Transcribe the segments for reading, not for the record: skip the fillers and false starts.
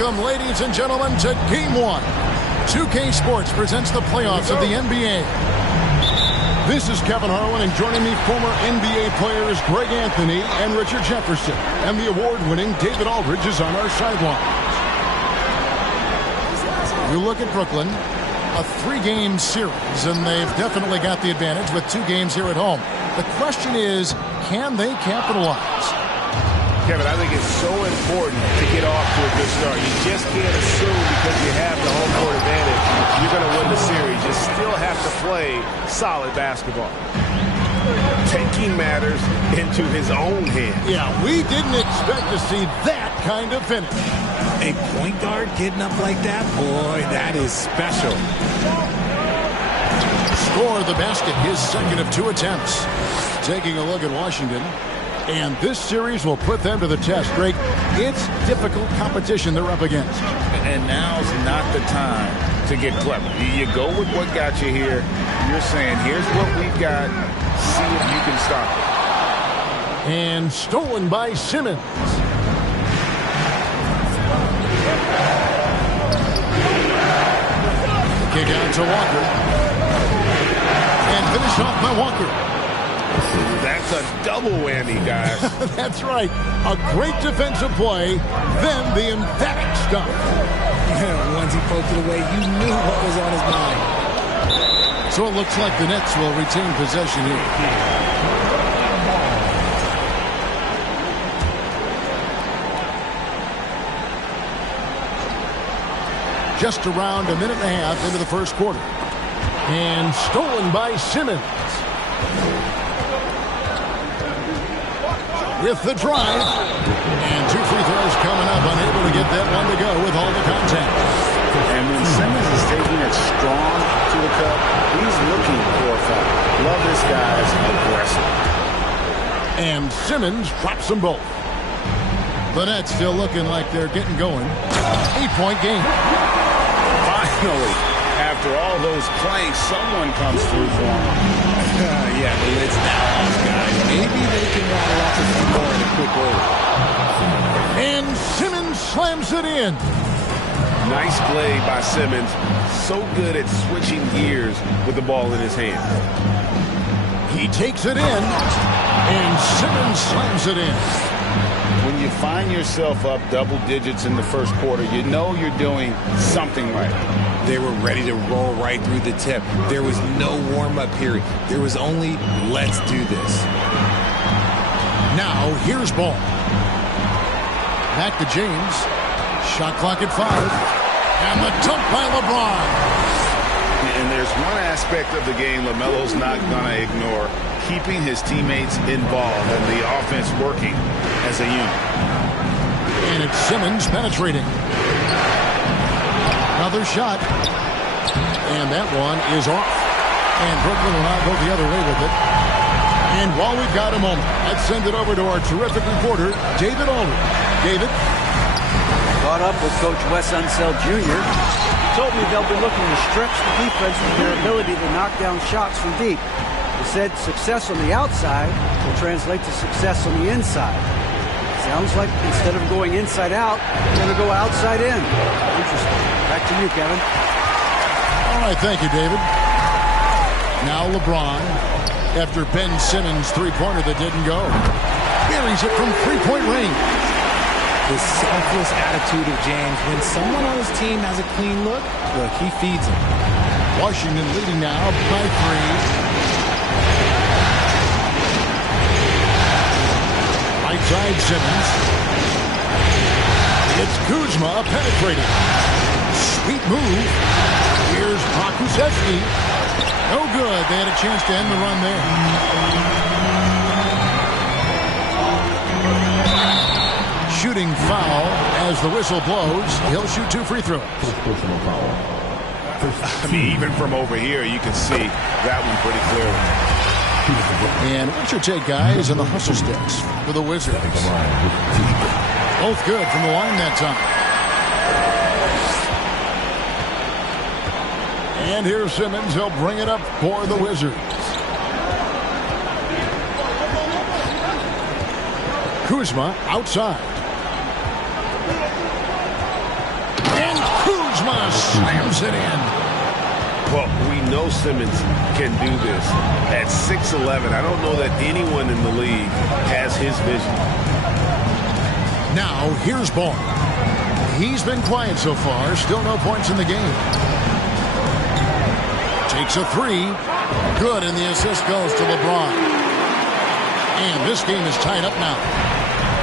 Welcome, ladies and gentlemen, to Game 1. 2K Sports presents the playoffs of the NBA. This is Kevin Harlan, and joining me, former NBA players Greg Anthony and Richard Jefferson. And the award-winning David Aldridge is on our sideline. You look at Brooklyn, a 3-game series, and they've definitely got the advantage with 2 games here at home. The question is, can they capitalize? Kevin, I think it's so important to get off to a good start. You just can't assume because you have the home court advantage you're going to win the series. You still have to play solid basketball. Taking matters into his own hands. Yeah, we didn't expect to see that kind of finish. A point guard getting up like that? Boy, that is special. Score the basket, his second of 2 attempts. Taking a look at Washington. And this series will put them to the test, Greg. It's difficult competition they're up against. And now's not the time to get clever. You go with what got you here. You're saying, here's what we've got. See if you can stop it. And stolen by Simmons. Kick out to Walker. And finished off by Walker. That's a double whammy, guys. That's right. A great defensive play, then the emphatic stuff. Yeah, once he poked it away, you knew what was on his mind. So it looks like the Nets will retain possession here. Just around a minute and a half into the first quarter. And stolen by Simmons. With the drive. And 2 free throws coming up. Unable to get that one to go with all the contact. And when Simmons is taking it strong to the cup, he's looking for a foul. Love this guy's aggressive. And Simmons drops them both. The Nets still looking like they're getting going. 8-point game. Finally, after all those planks, someone comes through for him. Yeah, the lid's now off, guys. Maybe they can rattle off a few more in a quick order. And Simmons slams it in. Nice play by Simmons. So good at switching gears with the ball in his hand. He takes it in. And Simmons slams it in. When you find yourself up double digits in the first quarter, you know you're doing something right. They were ready to roll right through the tip. There was no warm-up period. There was only, let's do this. Now, here's ball. Back to James. Shot clock at 5. And the dunk by LeBron. And there's one aspect of the game LaMelo's not going to ignore. Keeping his teammates involved and the offense working as a unit. And it's Simmons penetrating. Another shot. And that one is off. And Brooklyn will now go the other way with it. And while we've got a moment, let's send it over to our terrific reporter, David Aldridge. David? Caught up with Coach Wes Unseld Jr. He told me they'll be looking to stretch the defense with their ability to knock down shots from deep. He said success on the outside will translate to success on the inside. Sounds like instead of going inside out, they're going to go outside in. Interesting. Back to you, Kevin. All right, thank you, David. Now LeBron, after Ben Simmons' three-pointer that didn't go, buries it from three-point range. The selfless attitude of James. When someone on his team has a clean look, he feeds him. Washington leading now by 3. Right side Simmons. It's Kuzma penetrating. Sweet move. Here's Pokusevski. No good. They had a chance to end the run there. Shooting foul as the whistle blows. He'll shoot 2 free throws. I mean, even from over here, you can see that one pretty clearly. And what's your take, guys, on the hustle sticks for the Wizards? Both good from the line that time. And here's Simmons. He'll bring it up for the Wizards. Kuzma outside. just slams it in. Well, we know Simmons can do this. At 6'11", I don't know that anyone in the league has his vision. Now, here's Ball. He's been quiet so far. Still no points in the game. Takes a three. Good, and the assist goes to LeBron. And this game is tied up now.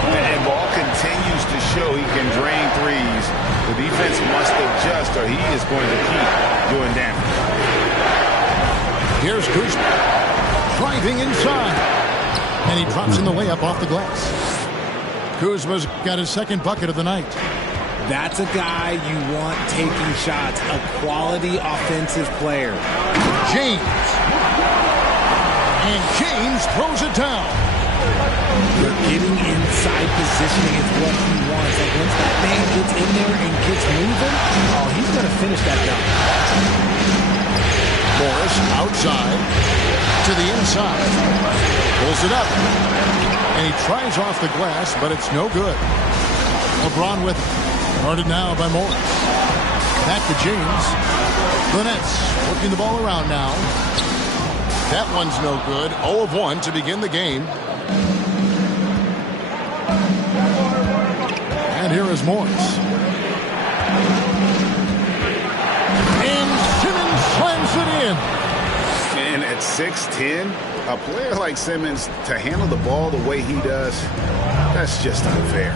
And Ball continues to show he can drain threes. The defense must adjust or he is going to keep doing damage. Here's Kuzma. Driving inside. And he drops in the layup off the glass. Kuzma's got his second bucket of the night. That's a guy you want taking shots. A quality offensive player. James. And James throws it down. You're getting inside positioning is what he wants. Like once that man gets in there and gets moving, oh, he's going to finish that dunk. Morris outside to the inside. Pulls it up. And he tries off the glass, but it's no good. LeBron with it. Guarded now by Morris. Back to James. The Nets working the ball around now. That one's no good. 0 of 1 to begin the game. And here is Morris. And Simmons slams it in. And at 6'10", a player like Simmons, to handle the ball the way he does, that's just unfair.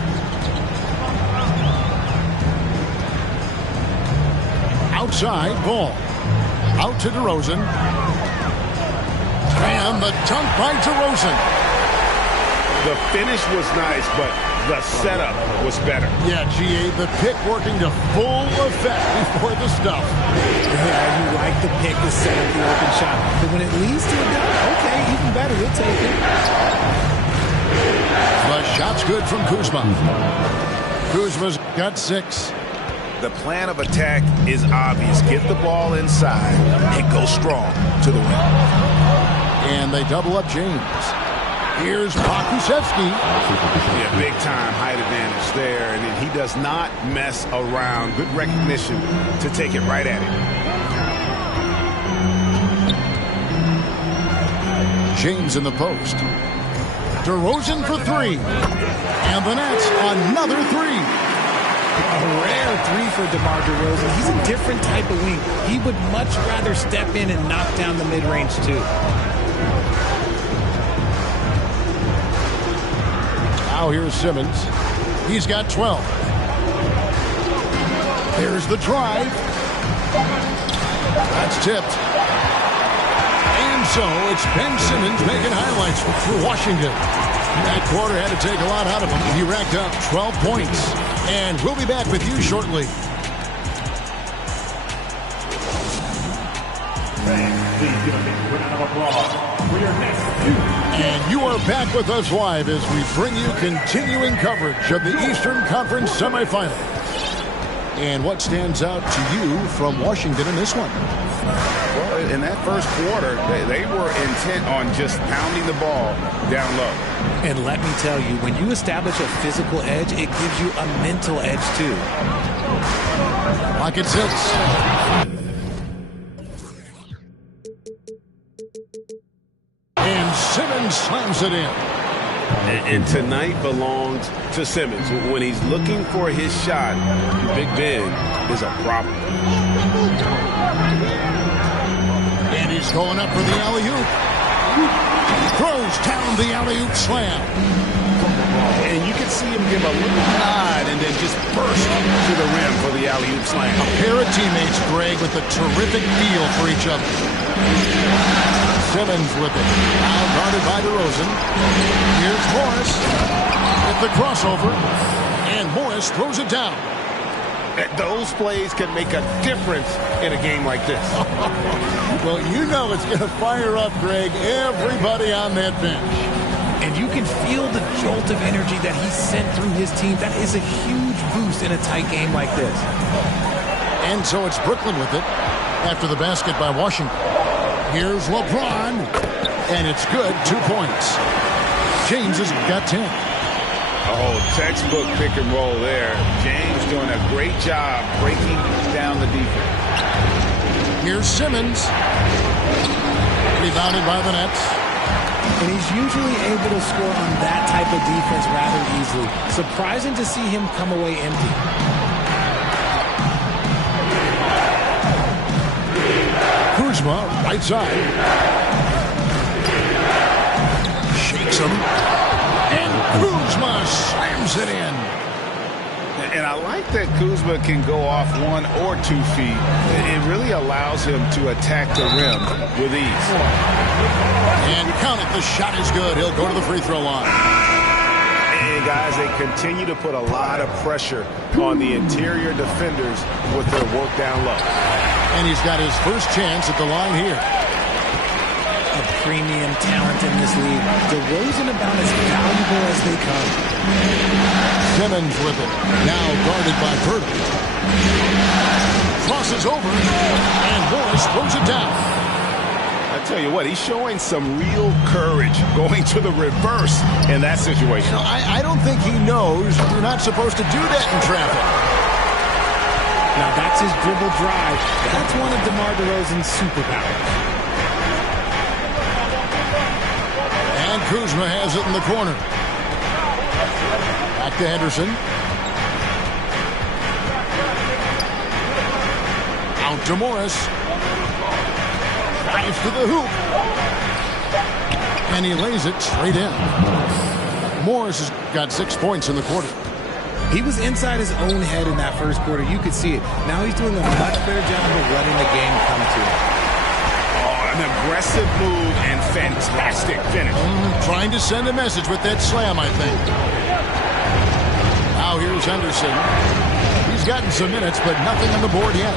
Outside, Ball. Out to DeRozan. And the dunk by DeRozan. The finish was nice, but the setup was better. Yeah, GA, the pick working to full effect before the stuff. Yeah, you like the pick to set up the open shot. But when it leads to a dunk, okay, even better, we'll take it. The shot's good from Kuzma. Kuzma's got 6. The plan of attack is obvious. Get the ball inside and go strong to the rim. And they double up James. Here's Pokusevski. Yeah, big time height advantage there. And he does not mess around. Good recognition to take it right at him. James in the post. DeRozan for 3. And the Nets another 3. A rare 3 for DeMar DeRozan. He's a different type of wing. He would much rather step in and knock down the mid-range too. Now here's Simmons. He's got 12. There's the drive. That's tipped. And so it's Ben Simmons making highlights for Washington. That quarter had to take a lot out of him. He racked up 12 points. And we'll be back with you shortly. And you are back with us live as we bring you continuing coverage of the Eastern Conference semifinal. And what stands out to you from Washington in this one? Well, in that first quarter, they were intent on just pounding the ball down low. And let me tell you, when you establish a physical edge, it gives you a mental edge too. Pocket 6. And Simmons slams it in. And tonight belongs to Simmons. When he's looking for his shot, Big Ben is a problem. And he's going up for the alley-oop. Throws down the alley-oop slam. And you can see him give a little nod and then just burst to the rim for the alley-oop slam. A pair of teammates, Greg, with a terrific feel for each other. Simmons with it. Now guarded by DeRozan. Here's Morris with the crossover. And Morris throws it down. Those plays can make a difference in a game like this. Well, you know it's going to fire up, Greg, everybody on that bench. And you can feel the jolt of energy that he sent through his team. That is a huge boost in a tight game like this. And so it's Brooklyn with it after the basket by Washington. Here's LeBron. And it's good, 2 points. James has got 10. Oh, textbook pick and roll there. James doing a great job breaking down the defense. Here's Simmons. Rebounded by the Nets. And he's usually able to score on that type of defense rather easily. Surprising to see him come away empty. Kuzma, right side. Shakes him. And Kuzma slams it in. And I like that Kuzma can go off 1 or 2 feet. It really allows him to attack the rim with ease. And count it, the shot is good. He'll go to the free throw line. And guys, they continue to put a lot of pressure on the interior defenders with their work down low. And he's got his first chance at the line here. A premium talent in this league. DeRozan about as valuable as they come. Simmons with it. Now guarded by Burton. Crosses over. And Morris throws it down. I tell you what, he's showing some real courage going to the reverse in that situation. I don't think he knows you're not supposed to do that in traffic. Now that's his dribble drive. That's one of DeMar DeRozan's superpowers. And Kuzma has it in the corner. Back to Henderson. Out to Morris. Drives to the hoop. And he lays it straight in. Morris has got 6 points in the quarter. He was inside his own head in that first quarter. You could see it. Now he's doing a much better job of letting the game come to him. Oh, an aggressive move and fantastic finish. Trying to send a message with that slam, I think. Now here's Henderson. He's gotten some minutes, but nothing on the board yet.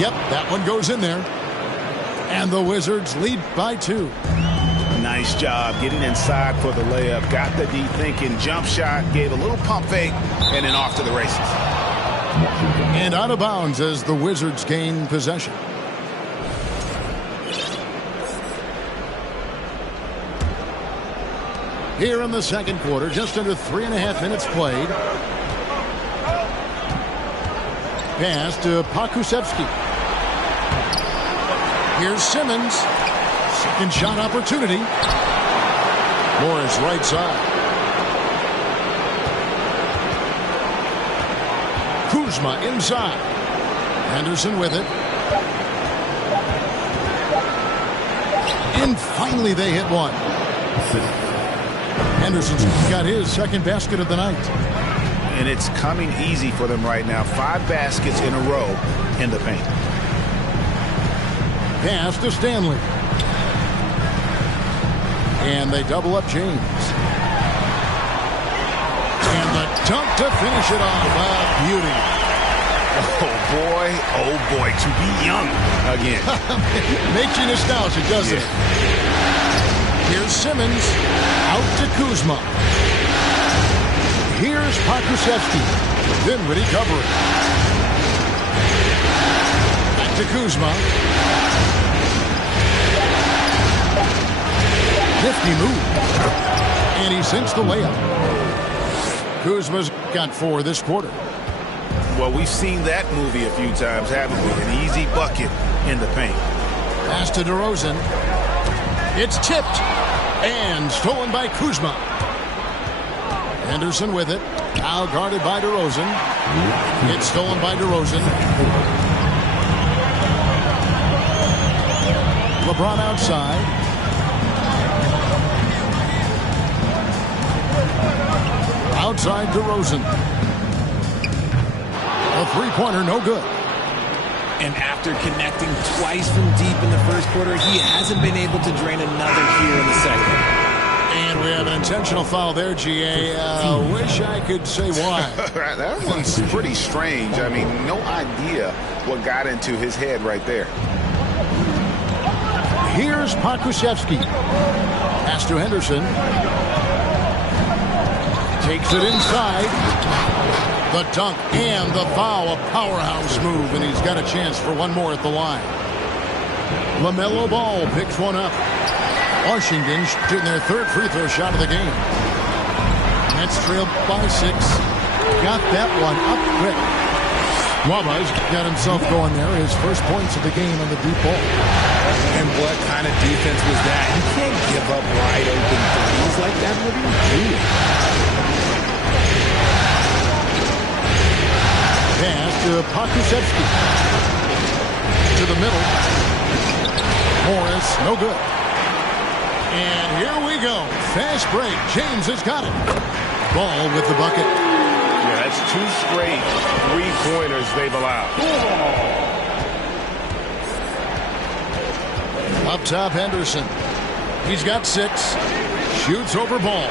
Yep, that one goes in there. And the Wizards lead by 2. Nice job getting inside for the layup. Got the D thinking. Jump shot. Gave a little pump fake. And then off to the races. And out of bounds as the Wizards gain possession. Here in the second quarter, just under 3.5 minutes played. Pass to Pokusevski. Here's Simmons. Second shot opportunity. Morris right side. Kuzma inside. Henderson with it. And finally they hit one. Henderson's got his second basket of the night. And it's coming easy for them right now. 5 baskets in a row in the paint. Pass to Stanley. And they double up James. And the dunk to finish it off. Beauty. Oh boy, to be young again. Makes you nostalgic, doesn't it? Here's Simmons. Out to Kuzma. Here's Pokusevski. Dinwiddie covering. Back to Kuzma. Nifty move. And he sinks the layup. Kuzma's got 4 this quarter. Well, we've seen that movie a few times, haven't we? An easy bucket in the paint. Pass to DeRozan. It's tipped. And stolen by Kuzma. Henderson with it. Now guarded by DeRozan. It's stolen by DeRozan. LeBron outside. Outside DeRozan. A three-pointer, no good. And after connecting twice from deep in the first quarter, he hasn't been able to drain another here in the second. And we have an intentional foul there, GA. Wish I could say why. That one's pretty strange. I mean, no idea what got into his head right there. Here's Pokusevski. Pass to Henderson. Takes it inside. The dunk and the foul, a powerhouse move, and he's got a chance for one more at the line. LaMelo Ball picks one up. Washington shooting their third free throw shot of the game. Nets trailed by 6. Got that one up quick. Waba's got himself going there. His first points of the game on the deep ball. And what kind of defense was that? You can't give up wide open threes like that. What are you doing? Pass to Pakusevsky. To the middle. Morris, no good. And here we go. Fast break. James has got it. Ball with the bucket. Yeah, that's 2 straight three-pointers they've allowed. Up top, Henderson. He's got 6. Shoots over Ball.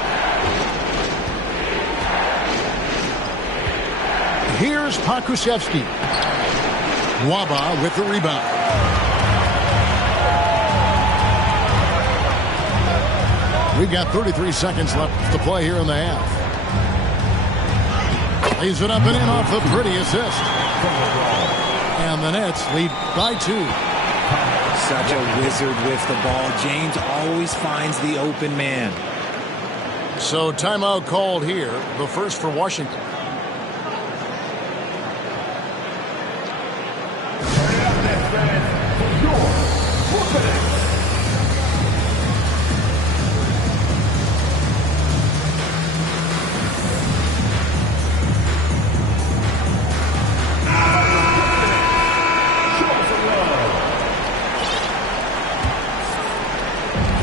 Here's Pakusevsky. Waba with the rebound. We've got 33 seconds left to play here in the half. Lays it up and in off the pretty assist. And the Nets lead by 2. Such a wizard with the ball. James always finds the open man. So timeout called here. The first for Washington.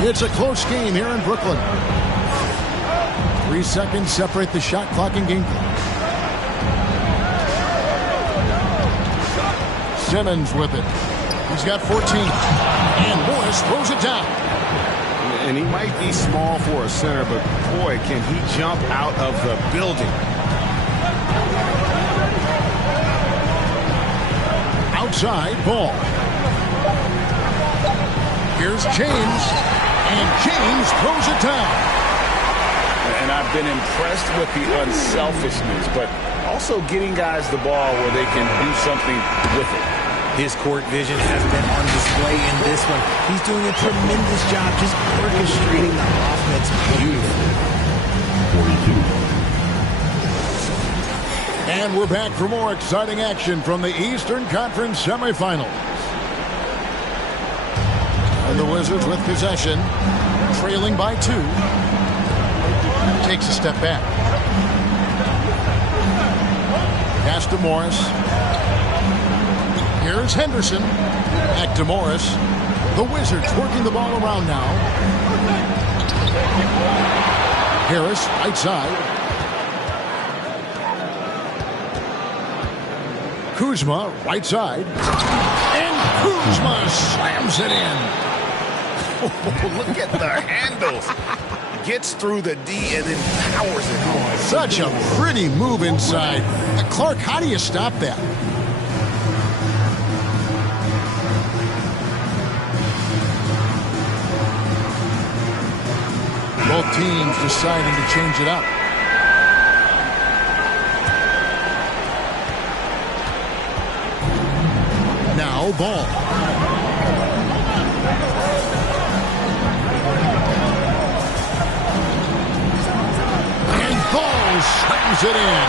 It's a close game here in Brooklyn. 3 seconds separate the shot clock and game clock. Simmons with it. He's got 14. And Morris throws it down. And he might be small for a center, but boy, can he jump out of the building. Outside, Ball. Here's James. And James throws it down. And I've been impressed with the unselfishness, but also getting guys the ball where they can do something with it. His court vision has been on display in this one. He's doing a tremendous job just orchestrating the offense beautifully. 42. And we're back for more exciting action from the Eastern Conference semifinals. And the Wizards with possession, trailing by 2. Takes a step back. Pass to Morris. Here's Henderson. Back to Morris. The Wizards working the ball around now. Harris, right side. Kuzma, right side. And Kuzma slams it in. Look at the handles. Gets through the D and then powers it home. Such a pretty move inside. Clark, how do you stop that? Both teams deciding to change it up. Now Ball. Slams it in.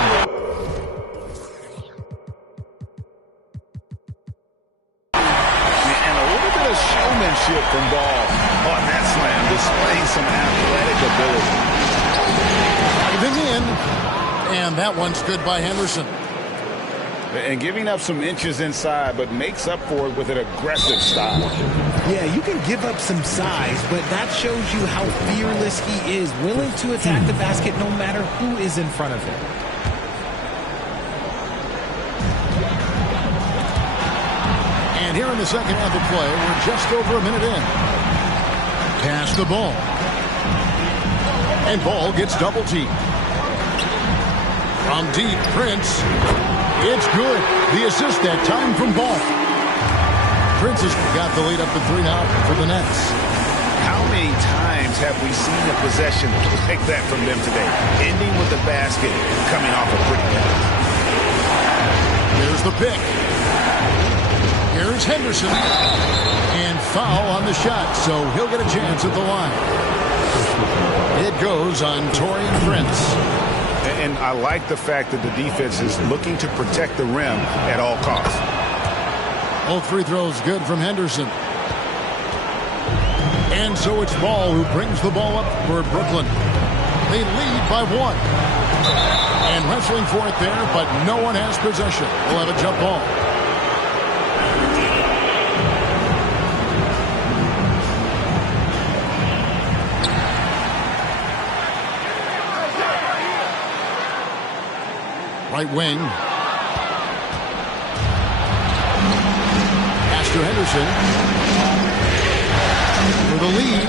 And a little bit of showmanship from Ball on that slam, displaying some athletic ability. Driving in, and that one's good by Henderson. And giving up some inches inside, but makes up for it with an aggressive style. Yeah, you can give up some size, but that shows you how fearless he is, willing to attack the basket no matter who is in front of him. And here in the second half of play, we're just over a minute in. Pass the ball. And Ball gets double teamed. From deep, Prince. It's good. The assist that time from Ball. Prince has got the lead up to 3 now for the Nets. How many times have we seen a possession like that from them today? Ending with the basket, coming off a pretty pass. Here's the pick. Here's Henderson. And foul on the shot, so he'll get a chance at the line. It goes on Taurean Prince. And I like the fact that the defense is looking to protect the rim at all costs. Both free throws good from Henderson. And so it's Ball who brings the ball up for Brooklyn. They lead by 1. And wrestling for it there, but no one has possession. We'll have a jump ball. Right wing. Pass to Henderson. For the lead.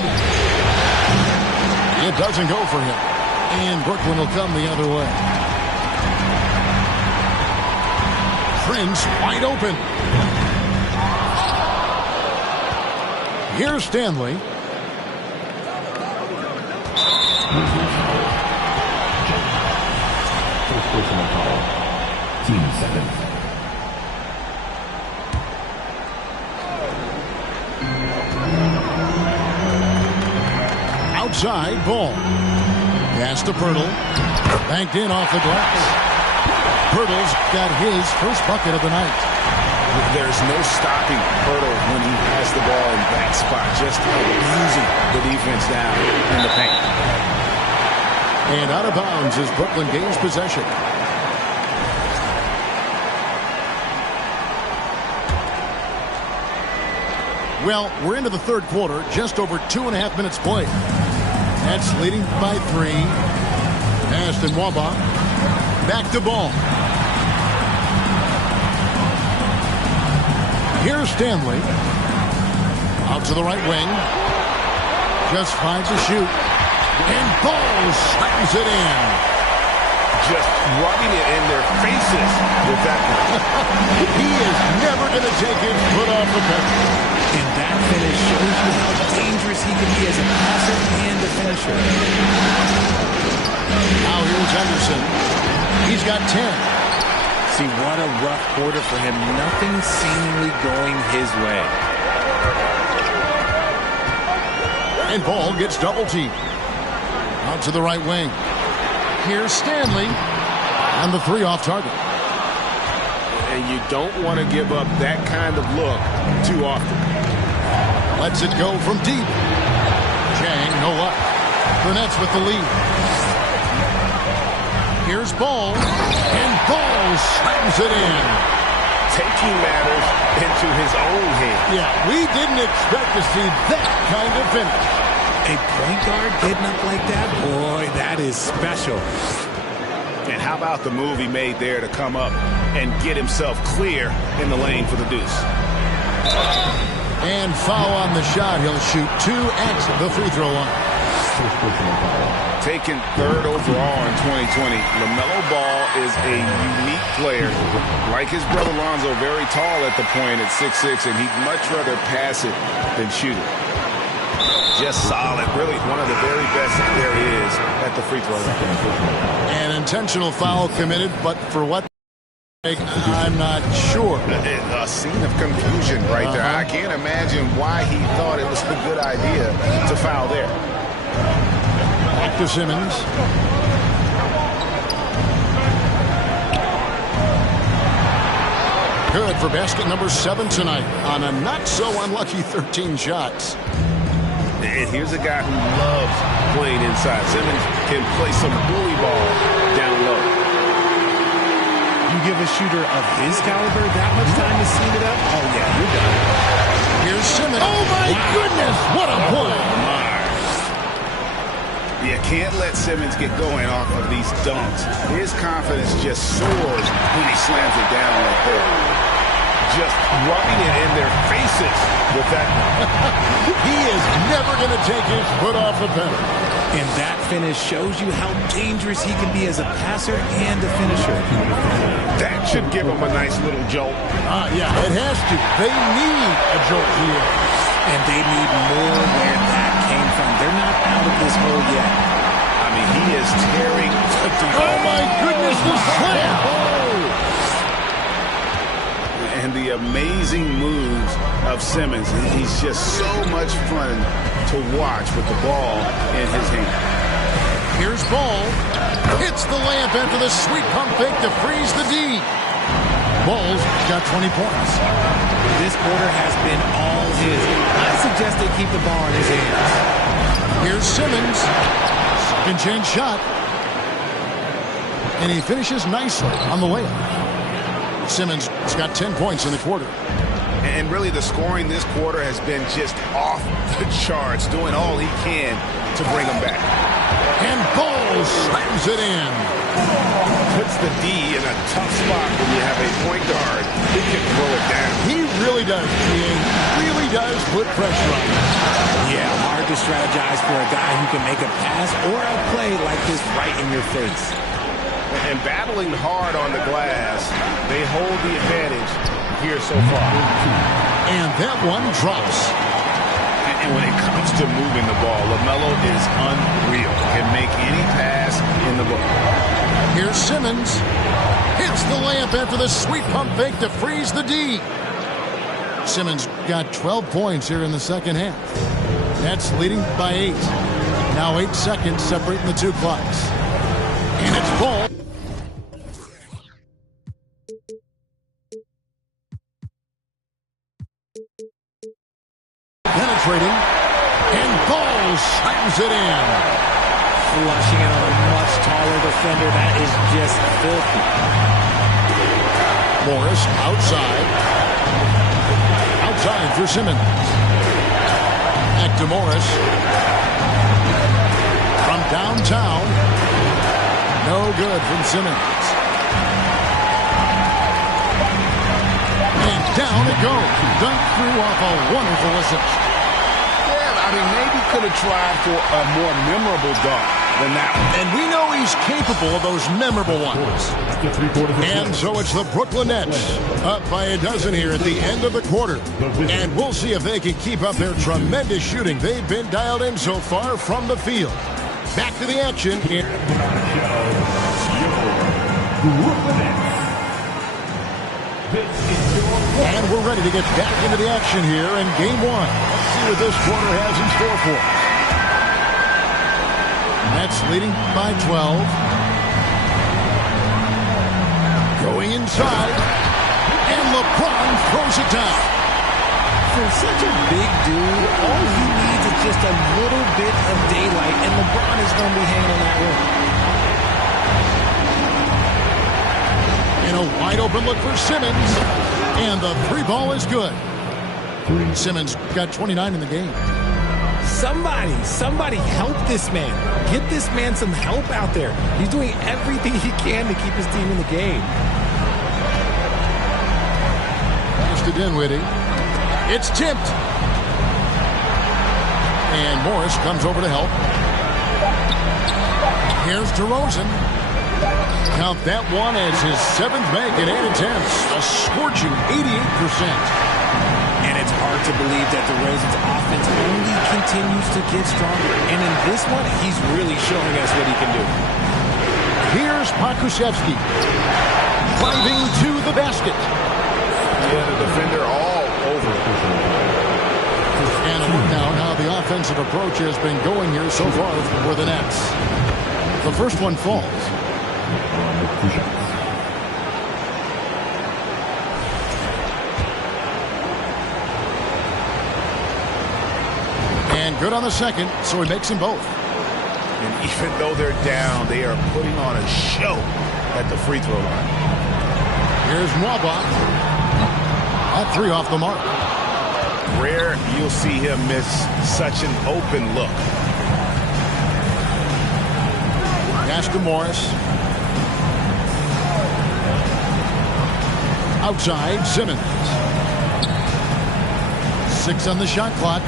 It doesn't go for him. And Brooklyn will come the other way. Prince wide open. Here's Stanley. Personal foul. Team seconds. Outside Ball. Pass to Pirtle. Banked in off the glass. Pirtle's got his first bucket of the night. There's no stopping Pirtle when he has the ball in that spot. Just abusing the defense down in the paint. And out of bounds as Brooklyn gains possession. Well, we're into the third quarter, just over 2.5 minutes played. Nets leading by 3. Pass to Nwaba. Back to Ball. Here's Stanley. Out to the right wing. Just 5 to shoot. And Ball slams it in. Just rubbing it in their faces with that one. He is never going to take his foot off the pedal. And that finish shows you how dangerous he can be as a passer and a finisher. Now here's Henderson. He's got 10. See, what a rough quarter for him. Nothing seemingly going his way. And Ball gets double teamed. Out to the right wing. Here's Stanley. And the 3 off target. And you don't want to give up that kind of look too often. Lets it go from deep. Chang, no luck. The Nets with the lead. Here's Ball. And Ball slams it in. Taking matters into his own hand. Yeah, we didn't expect to see that kind of finish. A point guard getting up like that? Boy, that is special. And how about the move he made there to come up and get himself clear in the lane for the deuce. And foul on the shot. He'll shoot 2 at the free throw line. Taken 3rd overall in 2020, LaMelo Ball is a unique player. Like his brother Lonzo, very tall at the point at 6'6", and he'd much rather pass it than shoot it. Just solid. Really one of the very best there is at the free throw line. An intentional foul committed, but for what? I'm not sure. A scene of confusion right there. I can't imagine why he thought it was a good idea to foul there. Back to Simmons. Good for basket number 7 tonight on a not-so-unlucky 13 shots. And here's a guy who loves playing inside. Simmons can play some bully ball down low. You give a shooter of his caliber that much time to seam it up? Oh, yeah, you're done. Here's Simmons. Oh, my goodness. What a play. You can't let Simmons get going off of these dunks. His confidence just soars when he slams it down like that. Just rubbing it in their faces with that one. He is never going to take his foot off the pedal. And that finish shows you how dangerous he can be as a passer and a finisher. That should give him a nice little jolt. Yeah, it has to. They need a jolt here. And they need more where that came from. They're not out of this hole yet. I mean, he is tearing. Oh, my goodness, the slam. And the amazing moves of Simmons. He's just so much fun to watch with the ball in his hand. Here's Ball. Hits the layup after the sweet pump fake to freeze the D. Ball's got 20 points. This quarter has been all his. I suggest they keep the ball in his hands. Here's Simmons. Second chance shot. And he finishes nicely on the layup. Simmons has got 10 points in the quarter. And really the scoring this quarter has been just off the charts, doing all he can to bring them back. And Ball slams it in. Puts the D in a tough spot when you have a point guard who can throw it down. He really does. He really does put pressure on him. Yeah, hard to strategize for a guy who can make a pass or a play like this right in your face. And battling hard on the glass, they hold the advantage here so far. And that one drops. And when it comes to moving the ball, LaMelo is unreal. Can make any pass in the ball. Here's Simmons. Hits the layup after the sweet pump fake to freeze the D. Simmons got 12 points here in the second half. That's leading by 8. Now 8 seconds separating the two clocks. And it's Ball. Penetrating. And Ball slams it in. Flushing it on a much taller defender. That is just filthy. Morris outside. Outside for Simmons. Back to Morris. From downtown. No good from Simmons. And down it goes. Dunk through off a wonderful assist. Yeah, I mean, maybe could have tried for a more memorable dunk than that one. And we know he's capable of those memorable ones. And so it's the Brooklyn Nets up by a dozen here at the end of the quarter. And we'll see if they can keep up their tremendous shooting. They've been dialed in so far from the field. Back to the action here. And we're ready to get back into the action here in game one. Let's see what this quarter has in store for us. Nets leading by 12. Going inside. And LeBron throws it down. For such a big dude, all he needs is just a little bit of daylight, and LeBron is going to be hanging on that rim. In a wide open look for Simmons. And the three ball is good. Simmons got 29 in the game. Somebody help this man. Get this man some help out there. He's doing everything he can to keep his team in the game. Pass to Dinwiddie. It's tipped. And Morris comes over to help. Here's DeRozan. Count that one as his 7th make in 8 attempts. A scorching 88%. And it's hard to believe that DeRozan's offense only continues to get stronger. And in this one, he's really showing us what he can do. Here's Pokusevski. Driving to the basket. Yeah, the defender all over. And a look now how the offensive approach has been going here so far for the Nets. The first one falls. And good on the second, so he makes them both. And even though they're down, they are putting on a show at the free throw line. Here's Nwaba. All 3 off the mark. Rare you'll see him miss such an open look. Pass to Morris. Outside, Simmons. 6 on the shot clock.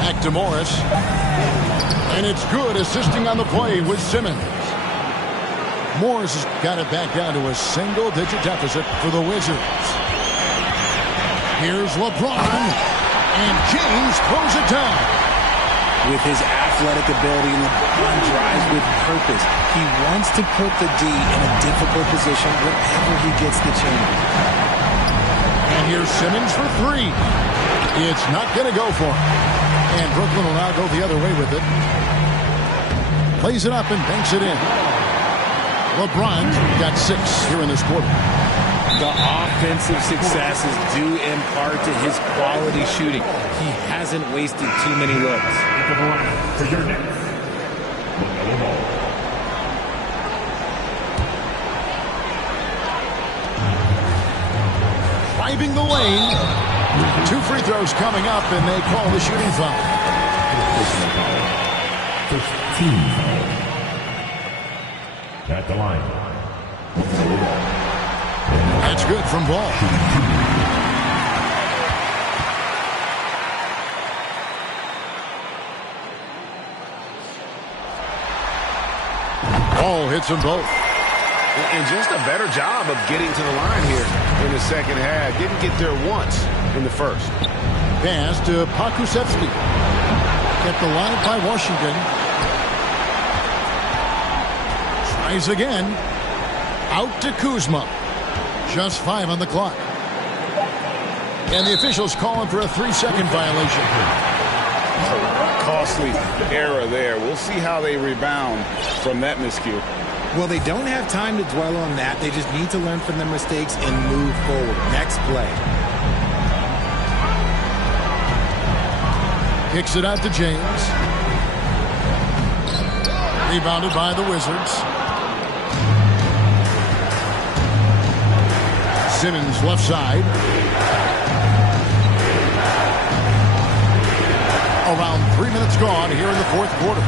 Back to Morris. And it's good, assisting on the play with Simmons. Morris has got it back down to a single-digit deficit for the Wizards. Here's LeBron. And James throws it down. With his athletic ability, LeBron drives with purpose. He wants to put the D in a difficult position whenever he gets the chance. And here's Simmons for 3. It's not going to go for him. And Brooklyn will now go the other way with it. Plays it up and banks it in. LeBron got 6 here in this quarter. The offensive success is due in part to his quality shooting. He hasn't wasted too many looks. For your next. Driving the lane. 2 free throws coming up, and they call the shooting foul. First team foul. At the line. That's good from Ball. Ball hits them both. And just a better job of getting to the line here in the second half. Didn't get there once in the first. Pass to Pakusevsky. Kept alive by Washington. Tries again. Out to Kuzma. Just 5 on the clock. And the officials calling for a 3-second violation. Costly error there. We'll see how they rebound from that miscue. Well, they don't have time to dwell on that. They just need to learn from their mistakes and move forward. Next play. Kicks it out to James. Rebounded by the Wizards. Simmons left side. Around 3 minutes gone here in the fourth quarter.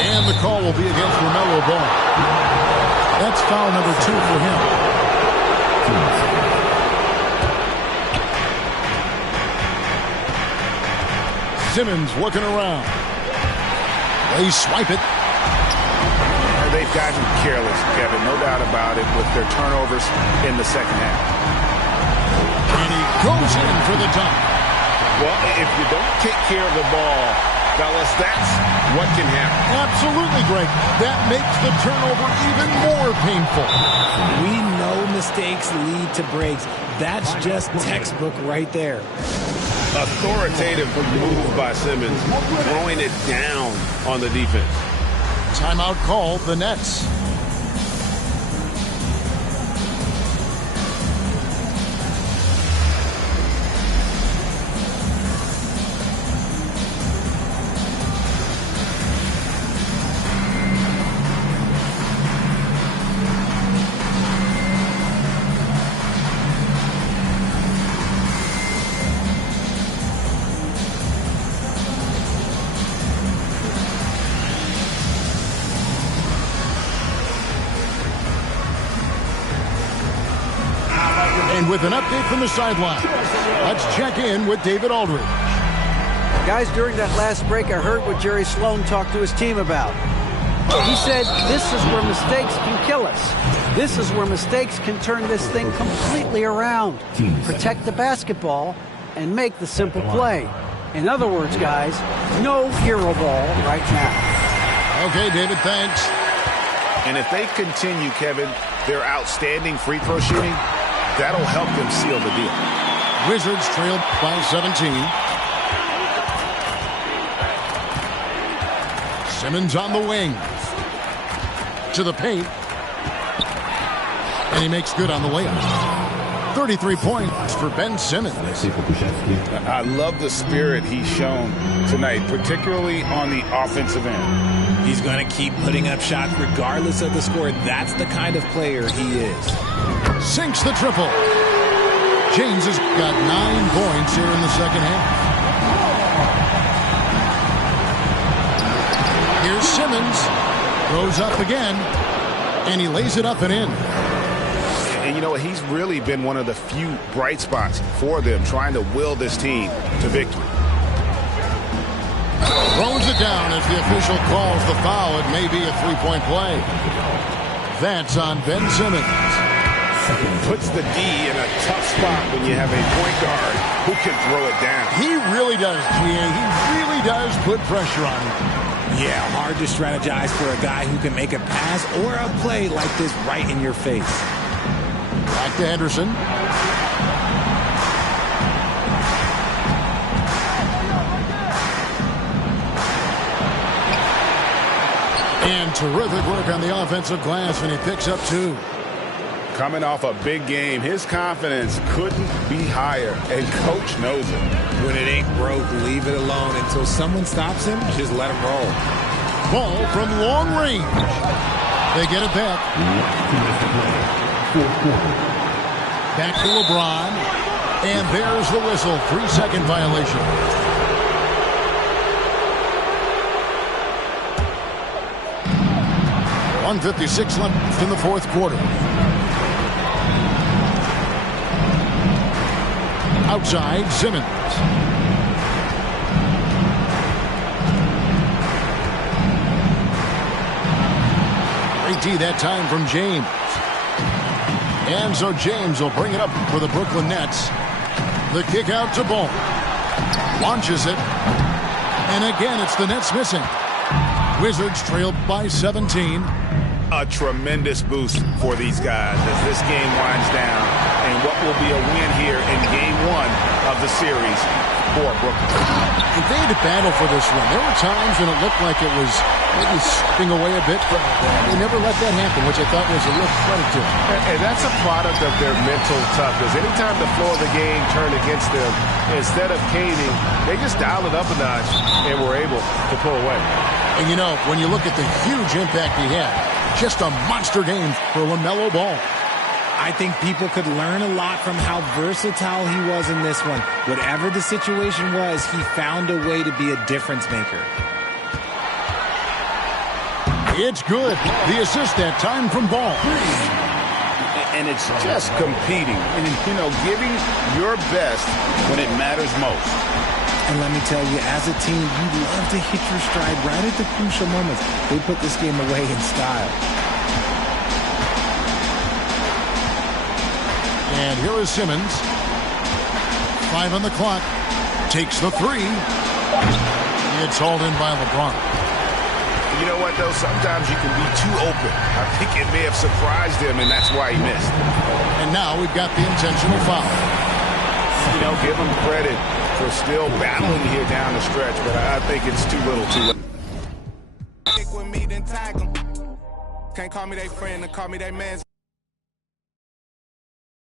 And the call will be against LaMelo Ball. That's foul number 2 for him. Simmons looking around. They swipe it. They've gotten careless, Kevin, no doubt about it, with their turnovers in the second half. And he goes in for the dunk. Well, if you don't take care of the ball, fellas, that's what can happen. Absolutely, Greg. That makes the turnover even more painful. We know mistakes lead to breaks. That's just textbook right there. Authoritative move by Simmons, throwing it down on the defense. Timeout called, the Nets. And with an update from the sideline, let's check in with David Aldridge. Guys, during that last break, I heard what Jerry Sloan talked to his team about. He said, this is where mistakes can kill us. This is where mistakes can turn this thing completely around. Protect the basketball and make the simple play. In other words, guys, no hero ball right now. Okay, David, thanks. And if they continue, Kevin, their outstanding free throw shooting, that'll help them seal the deal. Wizards trailed by 17. Simmons on the wing. To the paint. And he makes good on the layup. 33 points for Ben Simmons. I love the spirit he's shown tonight, particularly on the offensive end. He's going to keep putting up shots regardless of the score. That's the kind of player he is. Sinks the triple. James has got 9 points here in the second half. Here's Simmons. Goes up again. And he lays it up and in. And you know, he's really been one of the few bright spots for them, trying to will this team to victory. Throws it down as the official calls the foul. It may be a 3-point play. That's on Ben Simmons. Puts the D in a tough spot when you have a point guard who can throw it down. He really does, G.A. He really does put pressure on him. Yeah, hard to strategize for a guy who can make a pass or a play like this right in your face. Back to Henderson. And terrific work on the offensive glass, and he picks up 2. Coming off a big game, his confidence couldn't be higher, and coach knows it. When it ain't broke, leave it alone. Until someone stops him, just let him roll. Ball from long range. They get it back. Back to LeBron. And there's the whistle. 3-second violation. .156 left in the fourth quarter. Outside, Simmons. Great D that time from James. And so James will bring it up for the Brooklyn Nets. The kick out to Ball. Launches it. And again, it's the Nets missing. Wizards trailed by 17. A tremendous boost for these guys as this game winds down. And what will be a win here in game 1 of the series for Brooklyn. And they had to battle for this one. There were times when it looked like it was maybe slipping away a bit, but they never let that happen, which I thought was a real credit to them. And that's a product of their mental toughness. Anytime the flow of the game turned against them, instead of caving, they just dialed it up a notch and were able to pull away. And you know, when you look at the huge impact he had, just a monster game for LaMelo Ball. I think people could learn a lot from how versatile he was in this one. Whatever the situation was, he found a way to be a difference maker. It's good. The assist that time from Ball. And it's just competing and, giving your best when it matters most. And let me tell you, as a team, you love to hit your stride right at the crucial moments. They put this game away in style. And here is Simmons. 5 on the clock. Takes the 3. It's hauled in by LeBron. You know what, though? Sometimes you can be too open. I think it may have surprised him, and that's why he missed. And now we've got the intentional foul. Give him credit for still battling here down the stretch, but I think it's too little too late. With me, then tag 'em. Can't call me they friend, and call me they man.